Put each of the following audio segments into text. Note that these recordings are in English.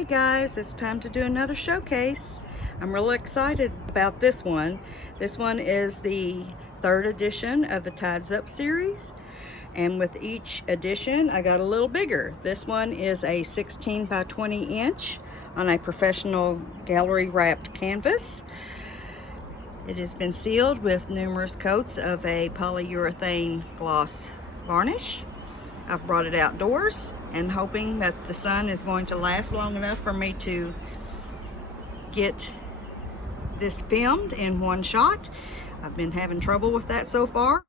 Hey guys, it's time to do another showcase. I'm really excited about this one. This one is the third edition of the Tides Up series, and with each edition I got a little bigger. This one is a 16 by 20 inch on a professional gallery wrapped canvas. It has been sealed with numerous coats of a polyurethane gloss varnish. I've brought it outdoors and hoping that the sun is going to last long enough for me to get this filmed in one shot. I've been having trouble with that so far.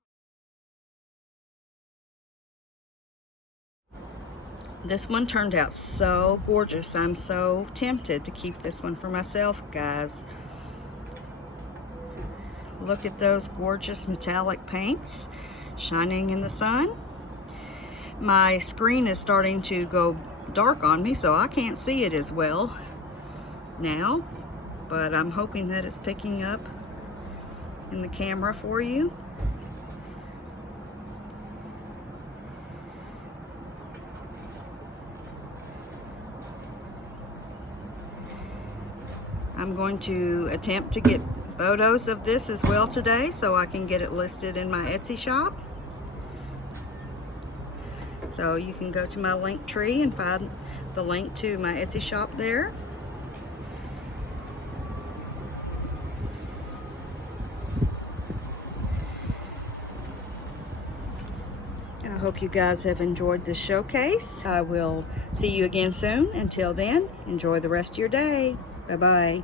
This one turned out so gorgeous. I'm so tempted to keep this one for myself, guys. Look at those gorgeous metallic paints shining in the sun. My screen is starting to go dark on me, so I can't see it as well now, but I'm hoping that it's picking up in the camera for you. I'm going to attempt to get photos of this as well today so I can get it listed in my Etsy shop. So you can go to my link tree and find the link to my Etsy shop there. I hope you guys have enjoyed this showcase. I will see you again soon. Until then, enjoy the rest of your day. Bye-bye.